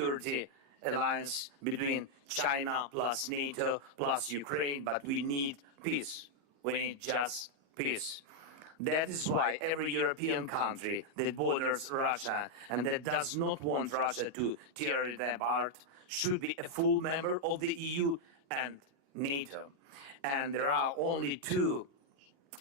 security alliance between China plus NATO plus Ukraine, but we need peace. We need just peace. That is why every European country that borders Russia and that does not want Russia to tear it apart should be a full member of the EU and NATO. And there are only two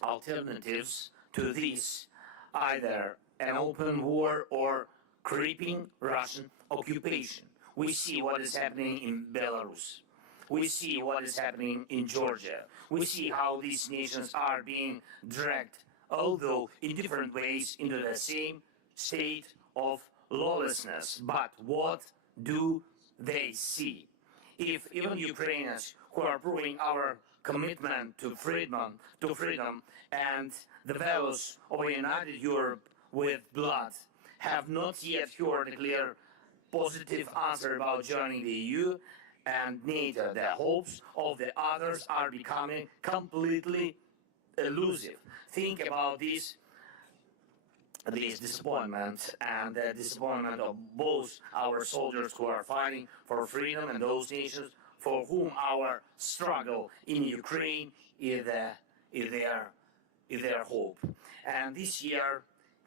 alternatives to this, either an open war or creeping Russian occupation. We see what is happening in Belarus. We see what is happening in Georgia. We see how these nations are being dragged, although in different ways, into the same state of lawlessness. But what do they see? If even Ukrainians who are proving our commitment to freedom and the values of a united Europe with blood have not yet heard a clear positive answer about joining the EU and NATO, the hopes of the others are becoming completely elusive. Think about this disappointment and the disappointment of both our soldiers who are fighting for freedom and those nations for whom our struggle in Ukraine is their hope. And this year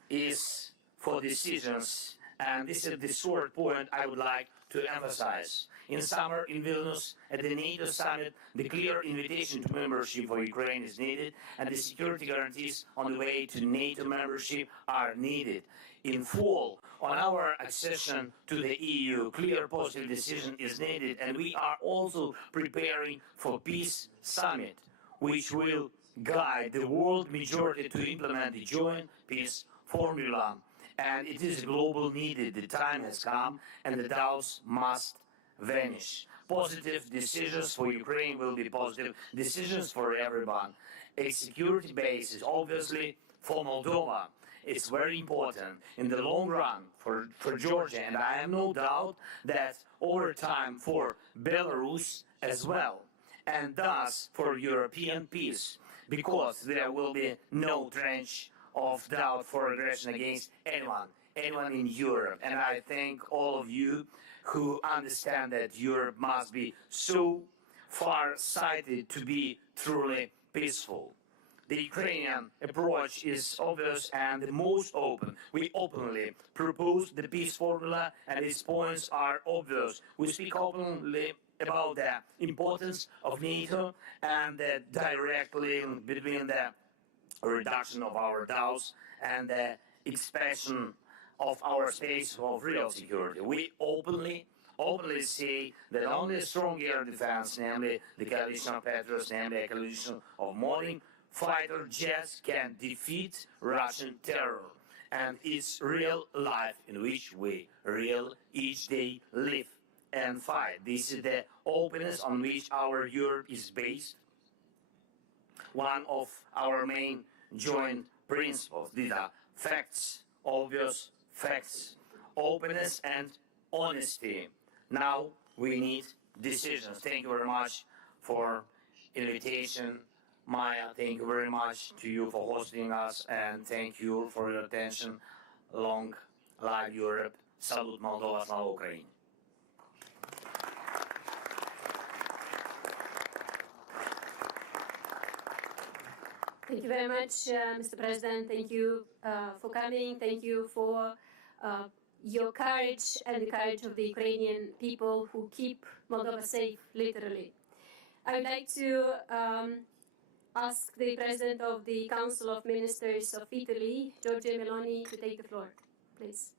is for decisions, and this is the short point I would like to emphasize. In summer in Vilnius, at the NATO summit, the clear invitation to membership for Ukraine is needed, and the security guarantees on the way to NATO membership are needed. In fall, on our accession to the EU, clear positive decision is needed, and we are also preparing for peace summit, which will guide the world majority to implement the joint peace formula. And it is global needed. The time has come, and the doubts must vanish. Positive decisions for Ukraine will be positive decisions for everyone. A security base is obviously for Moldova. It's very important in the long run for Georgia, and I have no doubt that over time for Belarus as well, and thus for European peace, because there will be no trench of doubt for aggression against anyone in Europe. And I thank all of you who understand that Europe must be so far-sighted to be truly peaceful. The Ukrainian approach is obvious and the most open. We openly propose the peace formula, and its points are obvious. We speak openly about the importance of NATO and the direct link between the reduction of our doubts and the expansion of our space of real security. We openly say that only a strong air defense, namely the coalition of Patriots, namely a coalition of modern fighter jets, can defeat Russian terror. And it's real life in which we each day live and fight. This is the openness on which our Europe is based. One of our main joint principles. These are facts, obvious facts, openness and honesty. Now we need decisions. Thank you very much for invitation. Maya, thank you very much to you for hosting us, and thank you for your attention. Long live Europe. Salut Moldova, slava Ukraini. Thank you very much, Mr. President. Thank you for coming. Thank you for your courage and the courage of the Ukrainian people who keep Moldova safe, literally. I would like to ask the President of the Council of Ministers of Italy, Giorgia Meloni, to take the floor, please.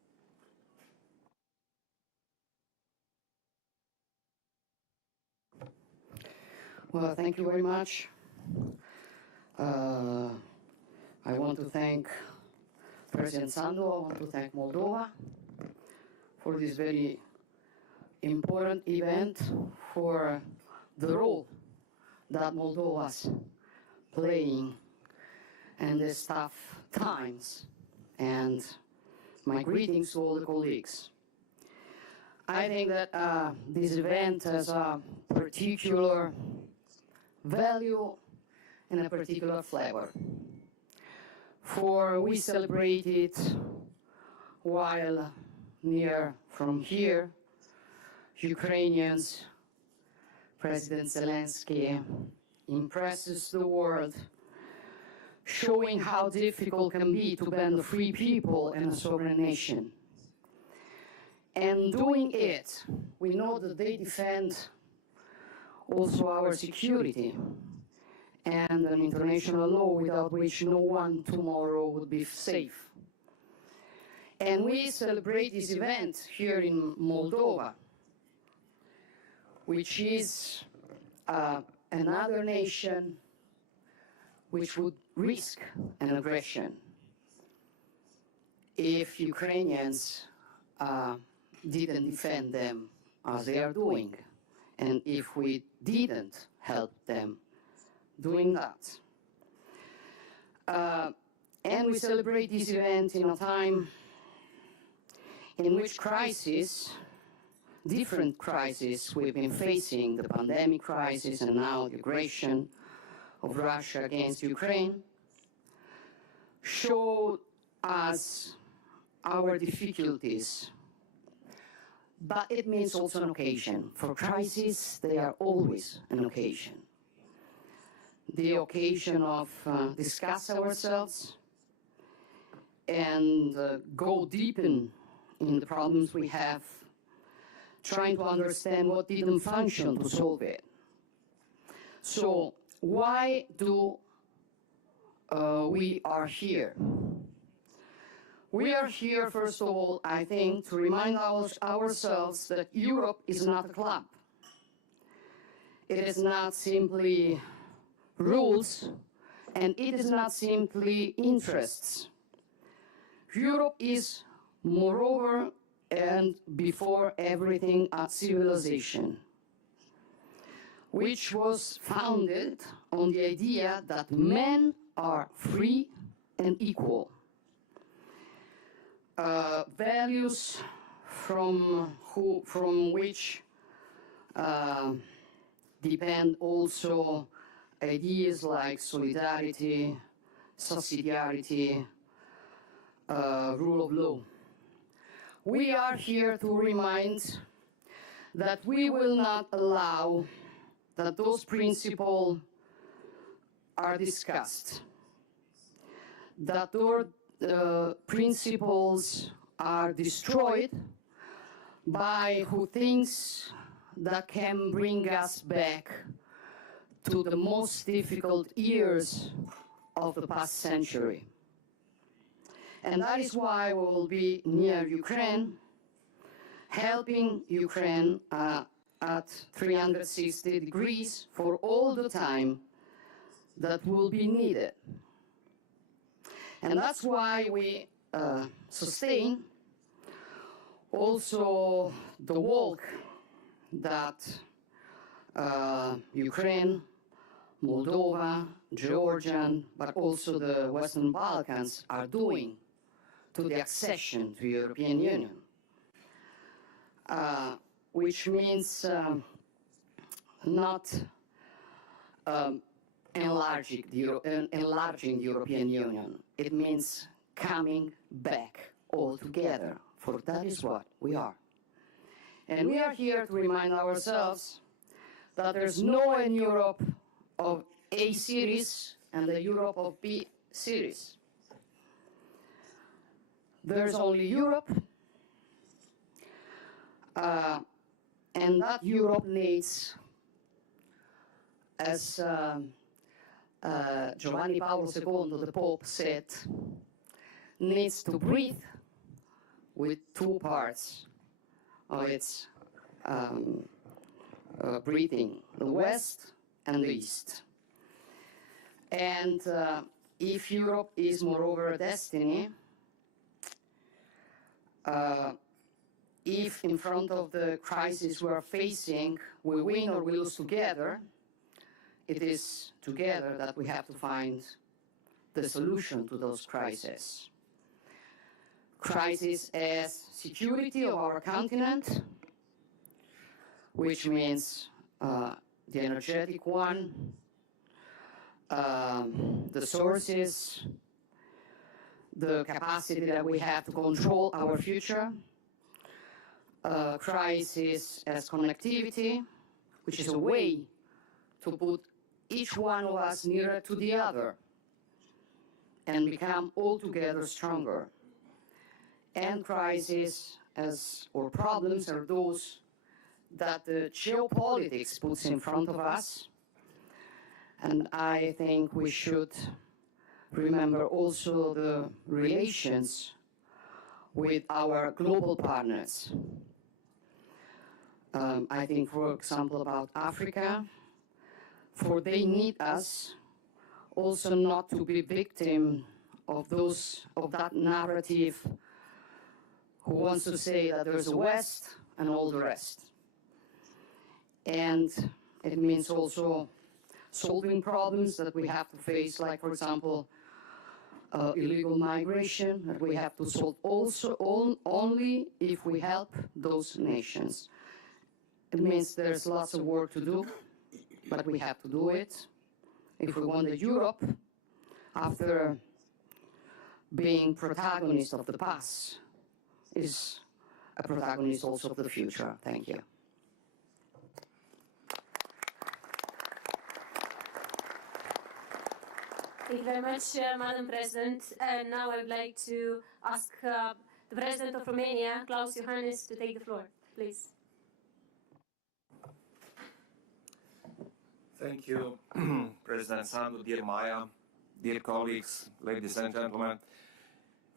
Well, thank you very much. I want to thank President Sandu. I want to thank Moldova for this very important event, for the role that Moldova's playing in these tough times. And my greetings to all the colleagues. I think that this event has a particular value and a particular flavor. For we celebrate it while near from here, Ukrainians, President Zelensky impresses the world, showing how difficult it can be to band a free people and a sovereign nation. And doing it, we know that they defend also our security and an international law without which no one tomorrow would be safe. And we celebrate this event here in Moldova, which is another nation which would risk an aggression if Ukrainians didn't defend them as they are doing, and if we didn't help them doing that. And we celebrate this event in a time in which different crises we've been facing, the pandemic crisis and now the aggression of Russia against Ukraine, show us our difficulties. But it means also an occasion. For crises, they are always an occasion. The occasion of discuss ourselves and go deep in the problems we have, trying to understand what didn't function to solve it. So why do we are here? We are here, first of all, I think, to remind ourselves that Europe is not a club. It is not simply rules, and it is not simply interests. Europe is, moreover and before everything, a civilization, which was founded on the idea that men are free and equal. Values from which depend also ideas like solidarity, subsidiarity, rule of law. We are here to remind that we will not allow that those principles are discussed, that those principles are destroyed by who thinks that can bring us back to the most difficult years of the past century. And that is why we will be near Ukraine, helping Ukraine at 360 degrees for all the time that will be needed. And that's why we sustain also the work that Ukraine, Moldova, Georgia, but also the Western Balkans are doing to the accession to the European Union, which means not enlarging the European Union. It means coming back all together, for that is what we are. And we are here to remind ourselves that there's no in Europe of A series and the Europe of B series. There's only Europe, and that Europe needs, as Giovanni Paolo II, the Pope, said, needs to breathe with two parts of its breathing, the West and the East. And if Europe is moreover a destiny, if in front of the crisis we are facing, we win or we lose together, it is together that we have to find the solution to those crises. Crisis as security of our continent, which means the energetic one, the sources, the capacity that we have to control our future, crisis as connectivity, which is a way to put each one of us nearer to the other and become all together stronger. And crises or problems are those that the geopolitics puts in front of us. And I think we should remember also the relations with our global partners. I think, for example, about Africa, for they need us also not to be victim of that narrative who wants to say that there's a West and all the rest. And it means also solving problems that we have to face, like, for example, illegal migration, that we have to solve also only if we help those nations. It means there's lots of work to do, but we have to do it. If we want a Europe, after being protagonist of the past, is a protagonist also of the future. Thank you. Thank you very much, Madam President. And now I would like to ask the President of Romania, Klaus Iohannis, to take the floor, please. Thank you, President Sandu, dear Maya, dear colleagues, ladies and gentlemen.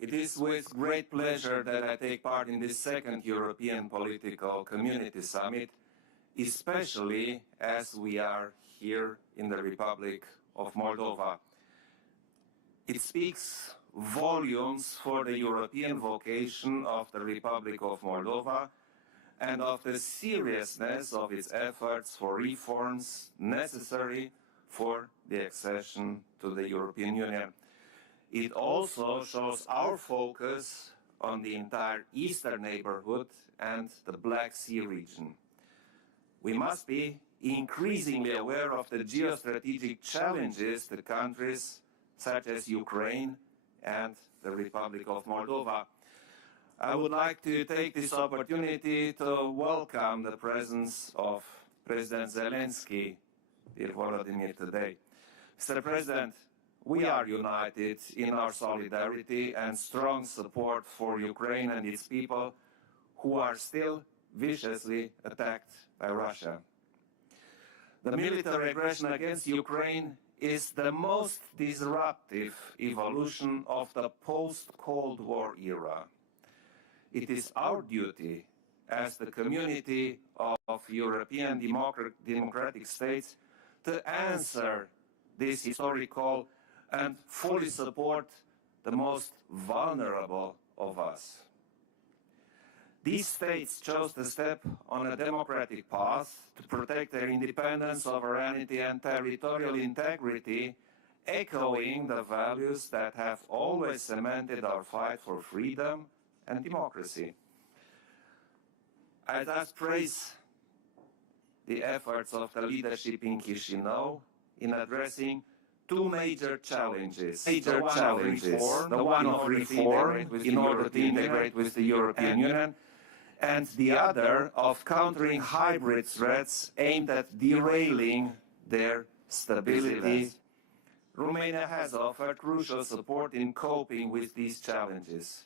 It is with great pleasure that I take part in this second European Political Community Summit, especially as we are here in the Republic of Moldova. It speaks volumes for the European vocation of the Republic of Moldova and of the seriousness of its efforts for reforms necessary for the accession to the European Union. It also shows our focus on the entire Eastern neighborhood and the Black Sea region. We must be increasingly aware of the geostrategic challenges to countries such as Ukraine and the Republic of Moldova. I would like to take this opportunity to welcome the presence of President Zeleński, dear Volodymyr, today. Mr. President, we are united in our solidarity and strong support for Ukraine and its people who are still viciously attacked by Russia. The military aggression against Ukraine is the most disruptive evolution of the post-Cold War era. It is our duty as the community of European democratic states to answer this historical and fully support the most vulnerable of us. These states chose to step on a democratic path to protect their independence, sovereignty, and territorial integrity, echoing the values that have always cemented our fight for freedom and democracy. I thus praise the efforts of the leadership in Chisinau in addressing two major challenges. The one of reform in order to integrate with the European Union, and the other of countering hybrid threats aimed at derailing their stability. Romania has offered crucial support in coping with these challenges,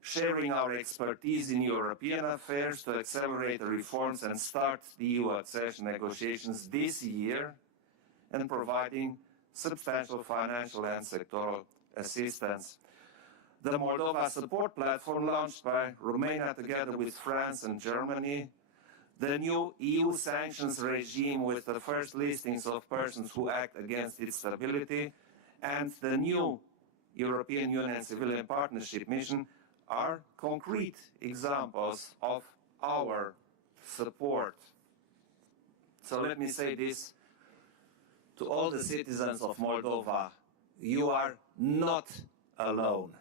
sharing our expertise in European affairs to accelerate the reforms and start the EU accession negotiations this year, and providing substantial financial and sectoral assistance. The Moldova Support Platform, launched by Romania together with France and Germany, the new EU sanctions regime with the first listings of persons who act against its stability, and the new European Union Civilian Partnership Mission are concrete examples of our support. So let me say this to all the citizens of Moldova: you are not alone.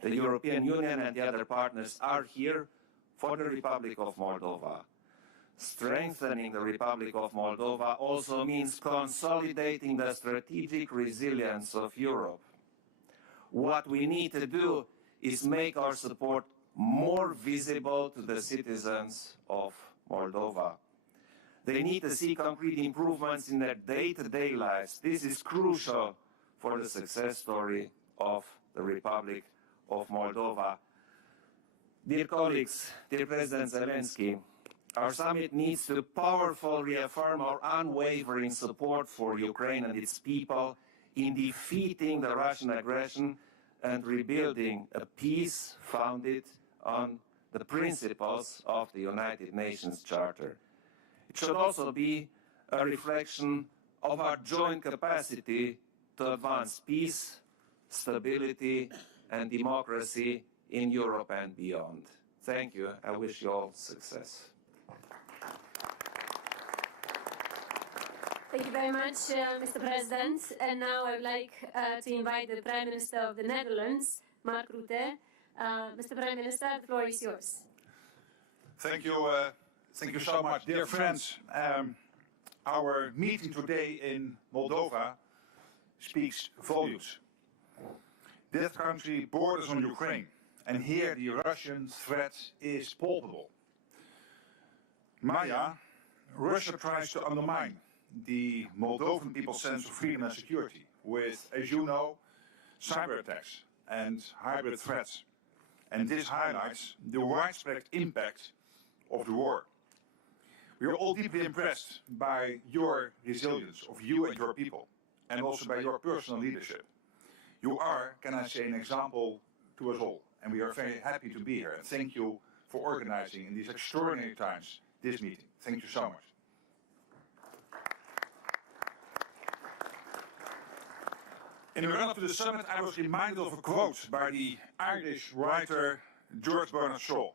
The European Union and the other partners are here for the Republic of Moldova. Strengthening the Republic of Moldova also means consolidating the strategic resilience of Europe. What we need to do is make our support more visible to the citizens of Moldova. They need to see concrete improvements in their day-to-day lives. This is crucial for the success story of the Republic of Moldova. Dear colleagues, dear President Zelensky, our summit needs to powerfully reaffirm our unwavering support for Ukraine and its people in defeating the Russian aggression and rebuilding a peace founded on the principles of the United Nations Charter. It should also be a reflection of our joint capacity to advance peace, stability, and democracy in Europe and beyond. Thank you. I wish you all success. Thank you very much, Mr. President. And now I would like to invite the Prime Minister of the Netherlands, Mark Rutte. Mr. Prime Minister, the floor is yours. Thank you so much, dear friends. Our meeting today in Moldova speaks volumes. That country borders on Ukraine, and here the Russian threat is palpable. Maya, Russia tries to undermine the Moldovan people's sense of freedom and security with, as you know, cyber attacks and hybrid threats. And this highlights the widespread impact of the war. We are all deeply impressed by your resilience, of you and your people, and also by your personal leadership. You are, can I say, an example to us all, and we are very happy to be here. And thank you for organizing in these extraordinary times this meeting. Thank you so much. In the run-up to the summit, I was reminded of a quote by the Irish writer George Bernard Shaw.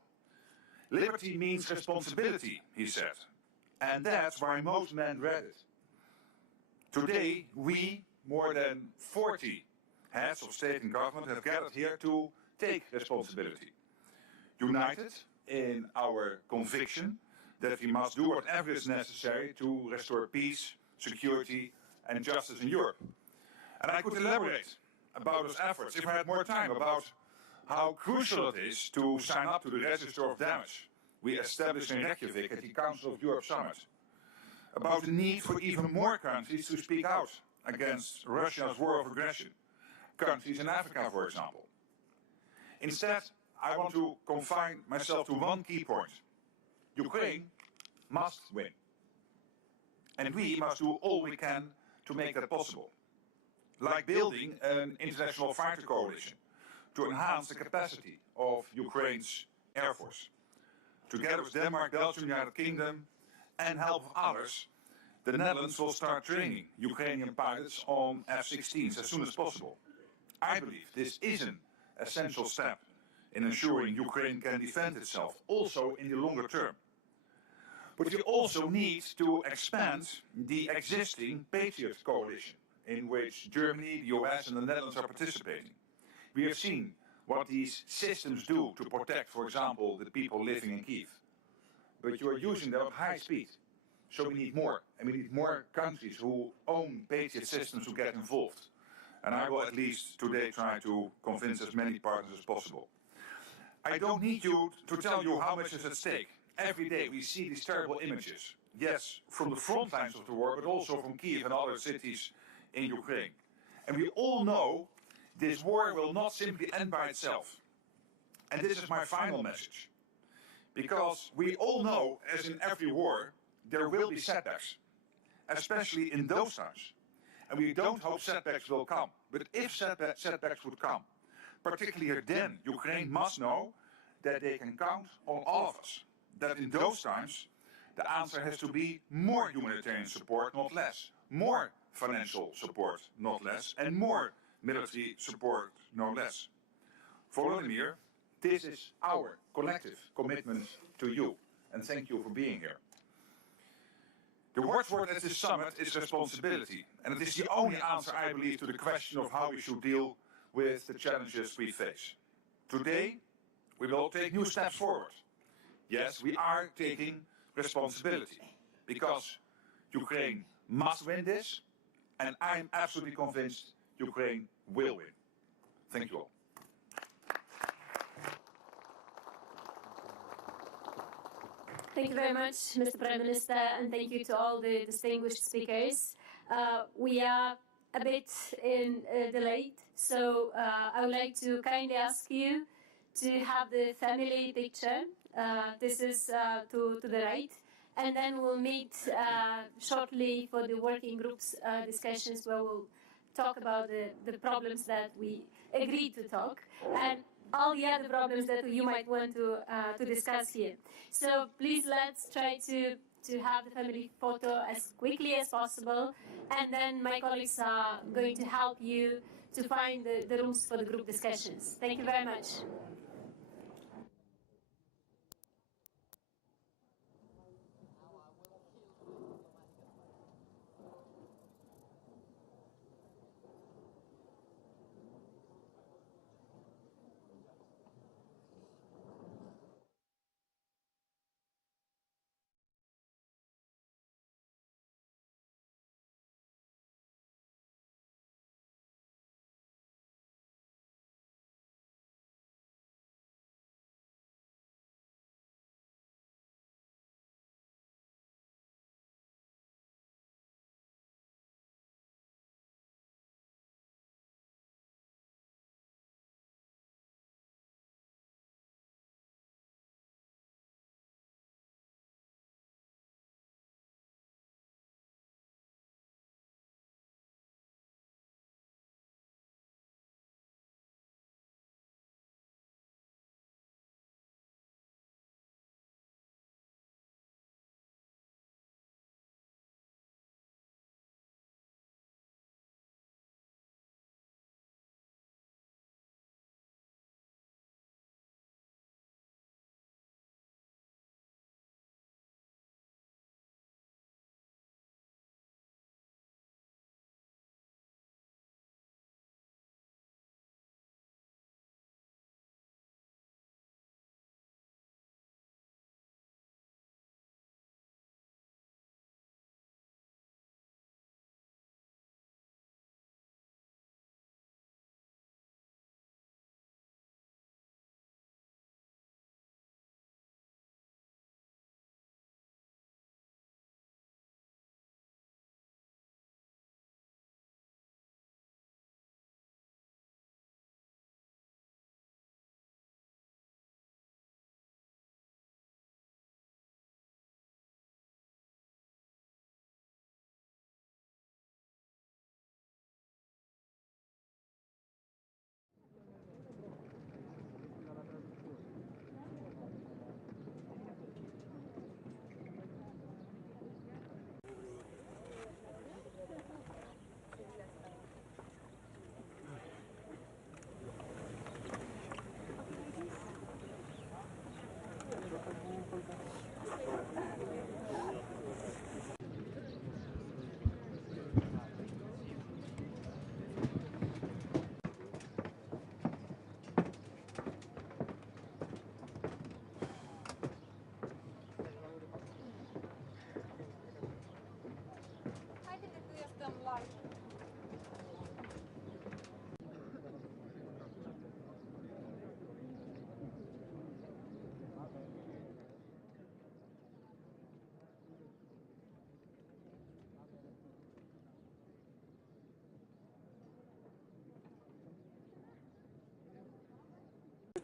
Liberty means responsibility, he said, and that's why most men read it. Today, we, more than 40 heads of state and government, have gathered here to take responsibility. United in our conviction that we must do whatever is necessary to restore peace, security, and justice in Europe. And I could elaborate about those efforts if I had more time, about how crucial it is to sign up to the Register of Damage we established in Reykjavik at the Council of Europe Summit, about the need for even more countries to speak out against Russia's war of aggression, countries in Africa, for example. Instead, I want to confine myself to one key point. Ukraine must win. And we must do all we can to make that possible. Like building an international fighter coalition to enhance the capacity of Ukraine's Air Force. Together with Denmark, Belgium, the United Kingdom, and help of others, the Netherlands will start training Ukrainian pilots on F-16s as soon as possible. I believe this is an essential step in ensuring Ukraine can defend itself, also in the longer term. But we also need to expand the existing Patriot coalition, in which Germany, the US, and the Netherlands are participating. We have seen what these systems do to protect, for example, the people living in Kyiv. But you are using them at high speed. So we need more, and we need more countries who own Patriot systems to get involved. And I will at least today try to convince as many partners as possible. I don't need you to tell you how much is at stake. Every day we see these terrible images. Yes, from the front lines of the war, but also from Kyiv and other cities in Ukraine. And we all know this war will not simply end by itself. And this is my final message. Because we all know, as in every war, there will be setbacks, especially in those times. And we don't hope setbacks will come. But if setbacks would come, particularly then, Ukraine must know that they can count on all of us. That in those times, the answer has to be more humanitarian support, not less. More financial support, not less. And more military support, no less. Volodymyr, this is our collective commitment to you. And thank you for being here. The watchword at this summit is responsibility. And it is the only answer, I believe, to the question of how we should deal with the challenges we face. Today, we will take new steps forward. Yes, we are taking responsibility. Because Ukraine must win this. And I'm absolutely convinced Ukraine will win. Thank you all. Thank you very much, Mr. Prime Minister, and thank you to all the distinguished speakers. We are a bit delayed, so I would like to kindly ask you to have the family picture. This is to the right. And then we'll meet shortly for the working groups discussions where we'll talk about the problems that we agreed to talk and all the other problems that you might want to discuss here. So please let's try to have the family photo as quickly as possible, and then my colleagues are going to help you to find the rooms for the group discussions. Thank you very much.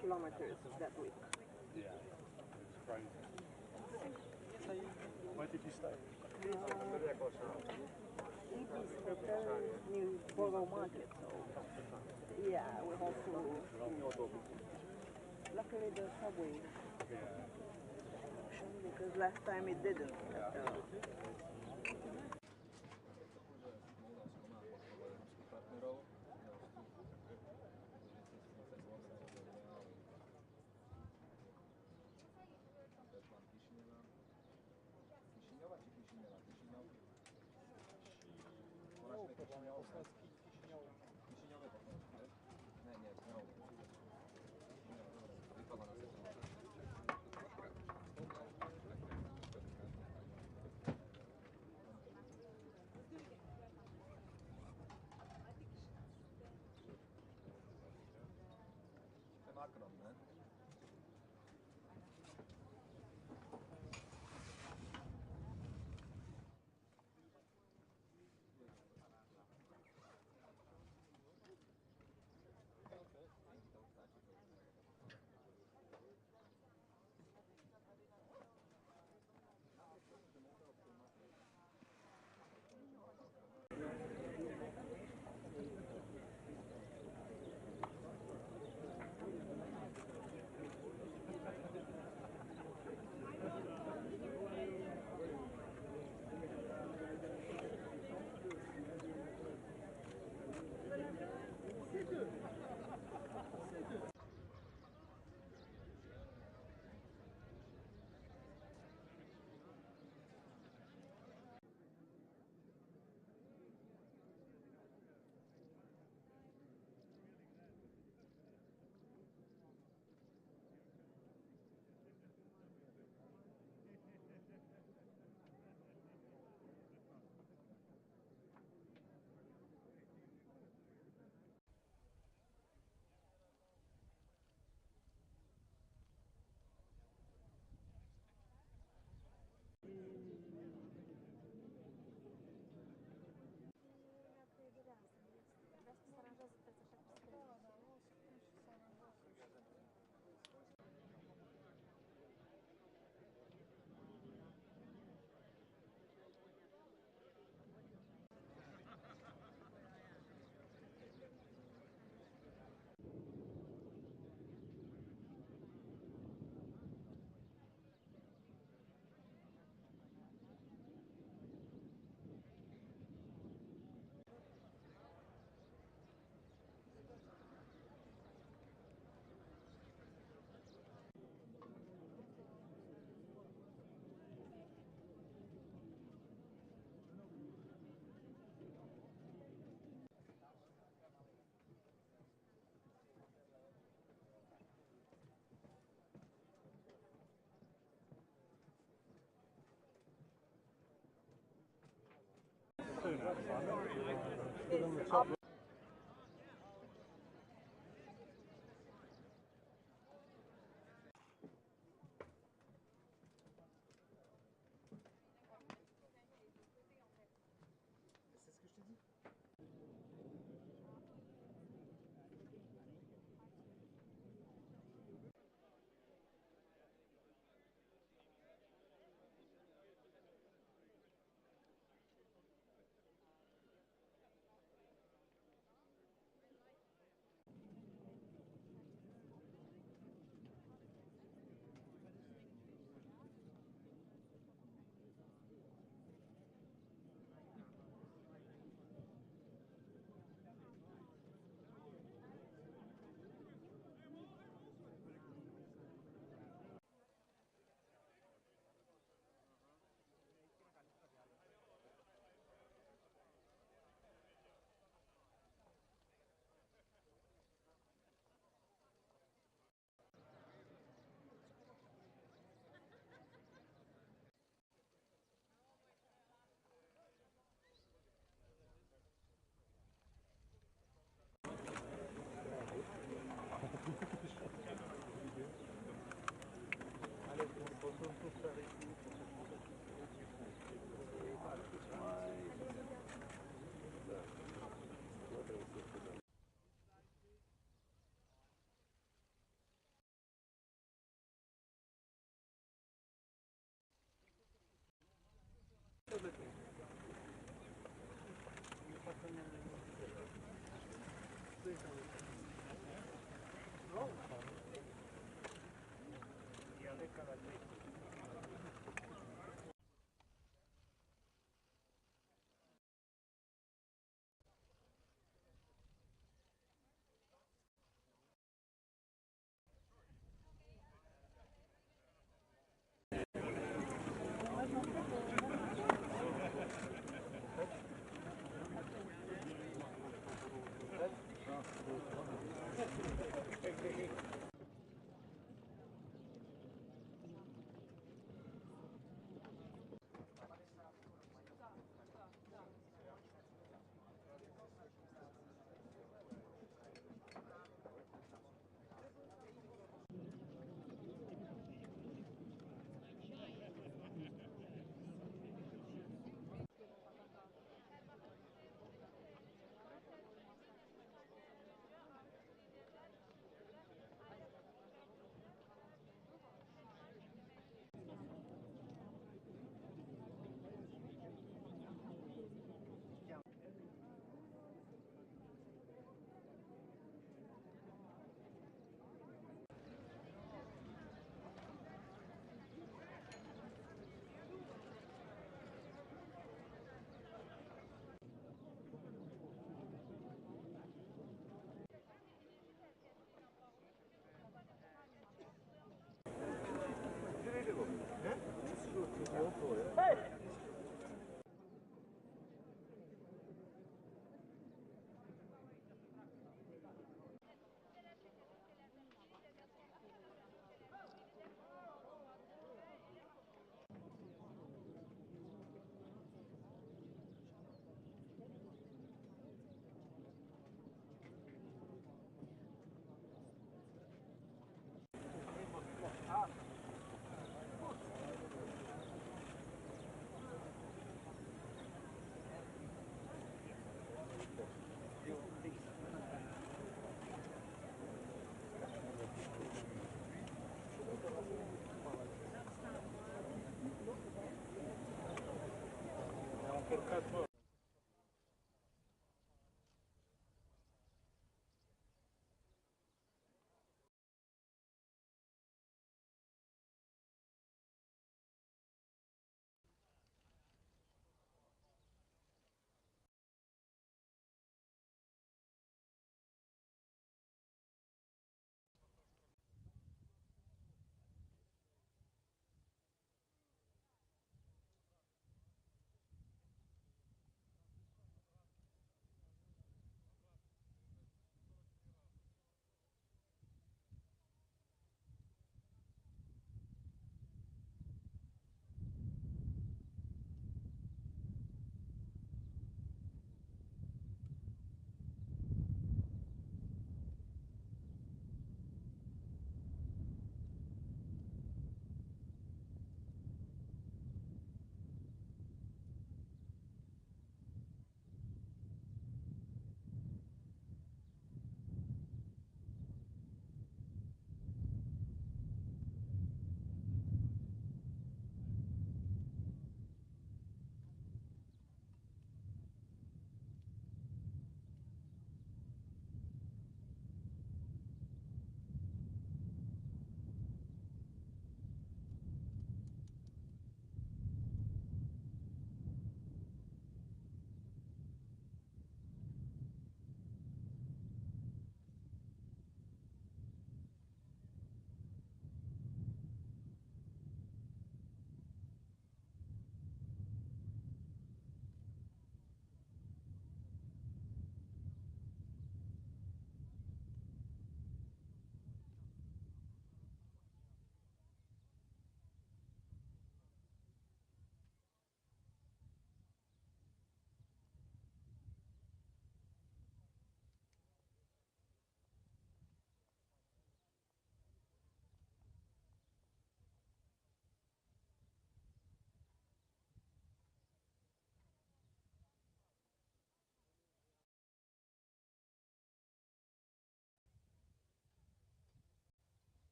Kilometers that week. Yeah, it's crazy. Where did you stay? It is preparing new borough market, so yeah, we have to. Luckily, the subway. Because last time it didn't.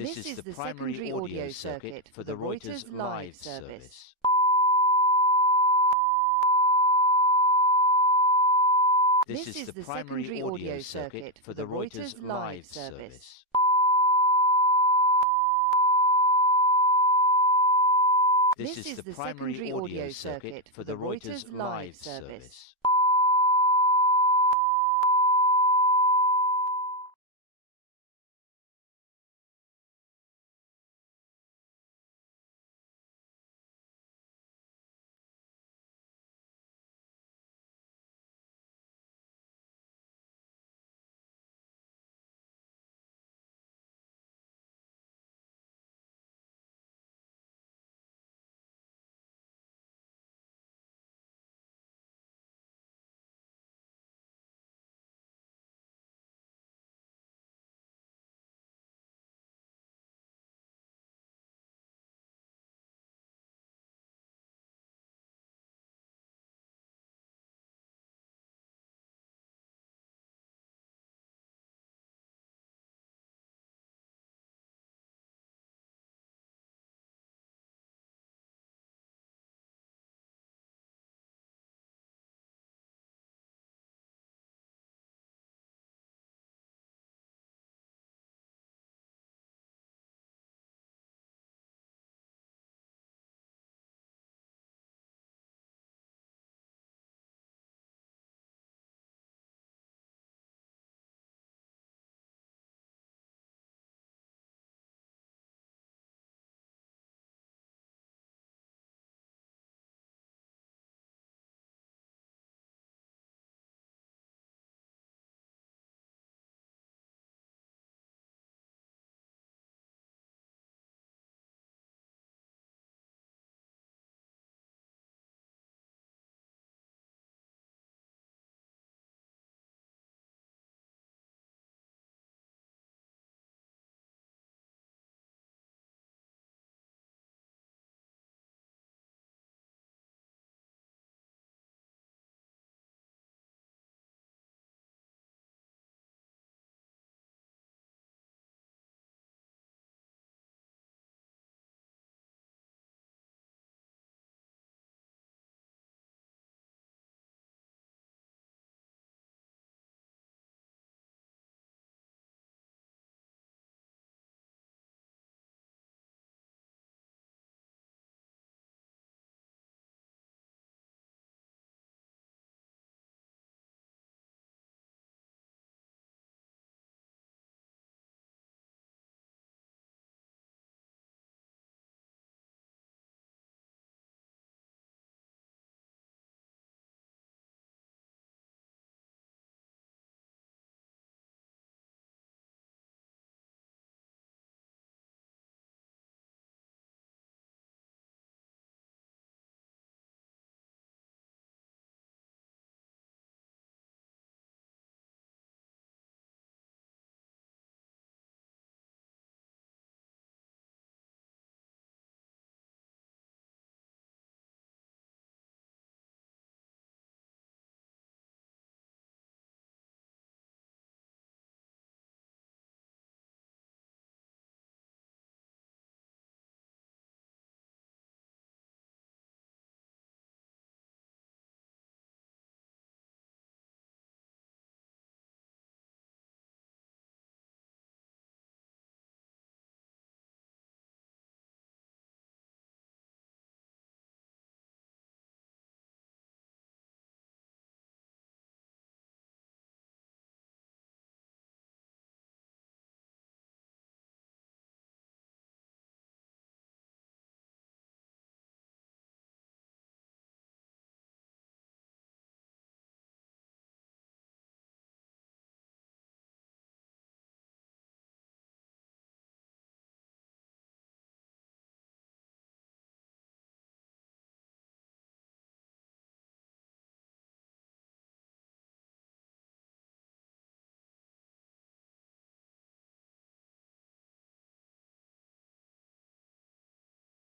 This is the primary audio circuit for the Reuters live service. This is the primary audio circuit for the Reuters live service. This is the primary audio circuit for the Reuters live service.